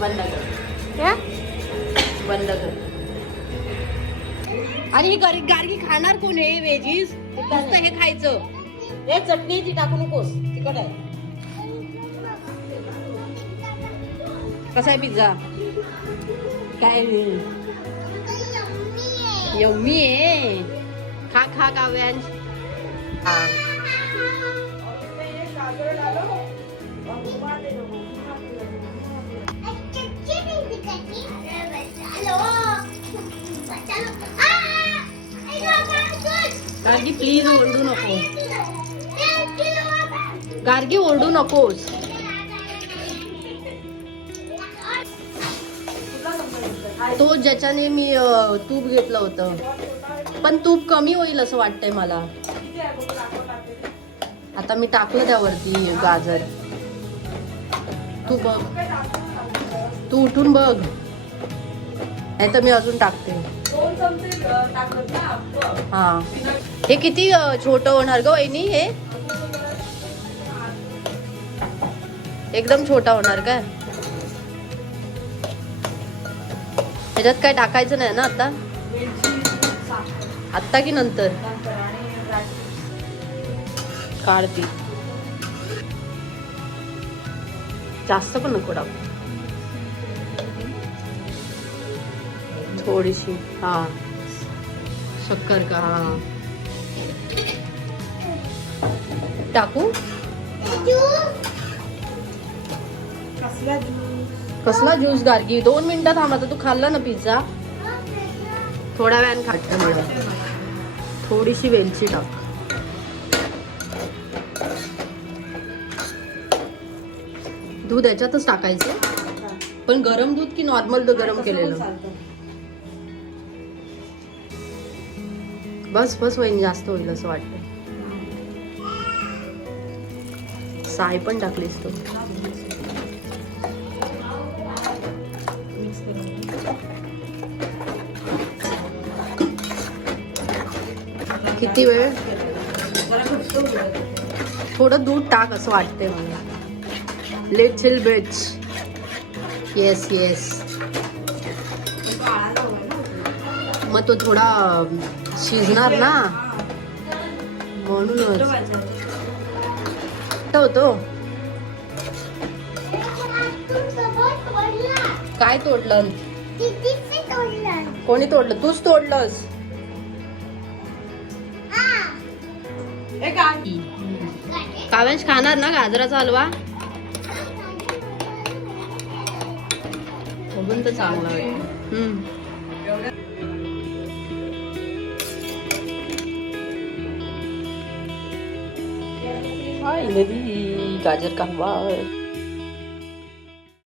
बंद कर. क्या? बंद कर. आणि ही गार्गी खाणार कोण आहे? वेजीस नुसतं हे खायचं. हे चटणी ती टाकू नकोस, तिखट आहे. कसा आहे पिझ्झा? काय यम्मी आहे. खा खा काव्यांश. हा. गार्गी प्लीज ओरडू नको. गार्गी ओरडू नकोस. तो ज्याच्याने मी तूप घेतलं होतं, पण तूप कमी होईल असं वाटतंय मला. आता मी टाकलं त्यावरती गाजर. तू बघ, तू उठून बघ, नाही तर मी अजून टाकते. हा, हे किती छोटं होणार ग वहिनी? हे एकदम छोटा होणार काय? ह्याच्यात काय टाकायचं नाही ना आता? आत्ता की नंतर? काढती. जास्त पण नको टाकू, थोडीशी. हा, शक्कर का? हा, टाकू. कसला ज्यूस गार्गी? 2 मिनिटं थांब. आता तू खाल्ला ना पिझ्झा, थोड्या वेळाने खाते मला. थोडीशी वेलची टाक. दूध याच्यातच टाकायचं, पण गरम दूध की नॉर्मल दूध? गरम केलेलं. बस बस वहिनी, जास्त होईल असं वाटतं. साय पण टाकलीस तू. किती वेळ? थोडं दूध टाक असं वाटतंय मला. Little bits. Yes yes. मग तो थोडा शिजणार ना, म्हणूनच होतो. काय तोडलं? कोणी तोडलं? तूच तोडलंस. काव्यांश खाणार ना गाजराचा हलवा? बघून तर चांगला वाटतं. फायनली गाजर का हलवा.